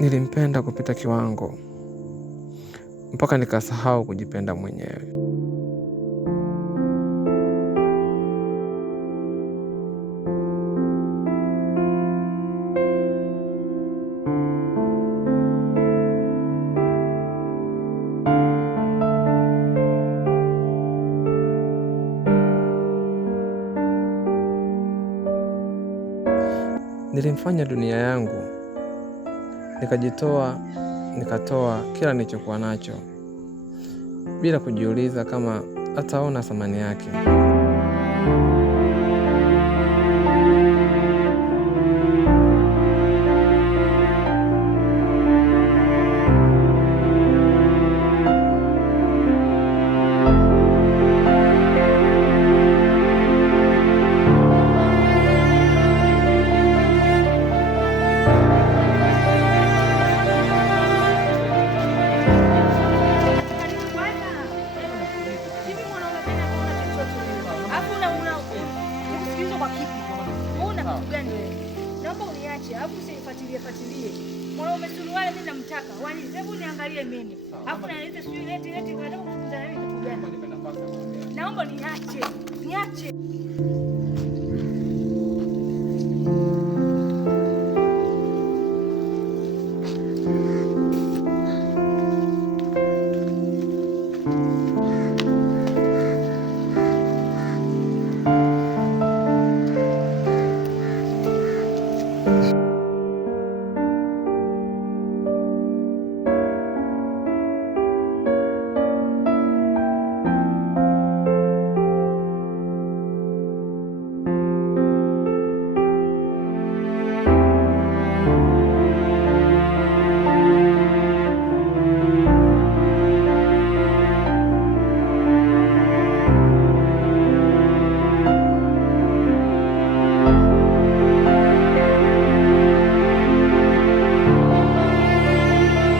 Nilimpenda kupita kiwango mpaka nikasahau kujipenda mwenyewe. Nilimfanya dunia yangu, nikajitoa, nikatoa kila nilichokuwa nacho, bila kujiuliza kama ataona thamani yake. Naomba uniache, alafu usinifuatilie. Mwanaume suruali mimi namtaka. Wani, hebu niangalie mimi. Alafu naleta sijui leti nataka kuzungumza na mimi kitu gani? Naomba niache. Niache.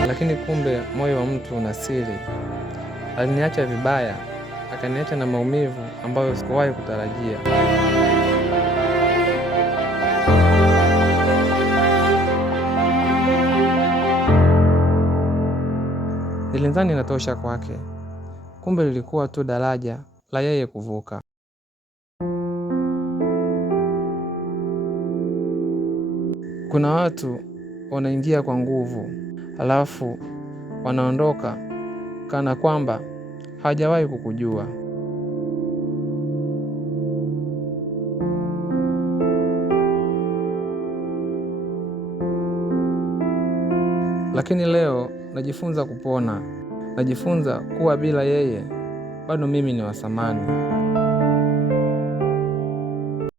Lakini kumbe moyo wa mtu una siri. Aliniacha vibaya, akaniacha na maumivu ambayo sikuwahi kutarajia. Nilidhani natosha kwake, kumbe lilikuwa tu daraja la yeye kuvuka. Kuna watu wanaingia kwa nguvu, alafu wanaondoka kana kwamba hawajawahi kukujua. Lakini leo najifunza kupona, najifunza kuwa bila yeye bado mimi ni wa thamani.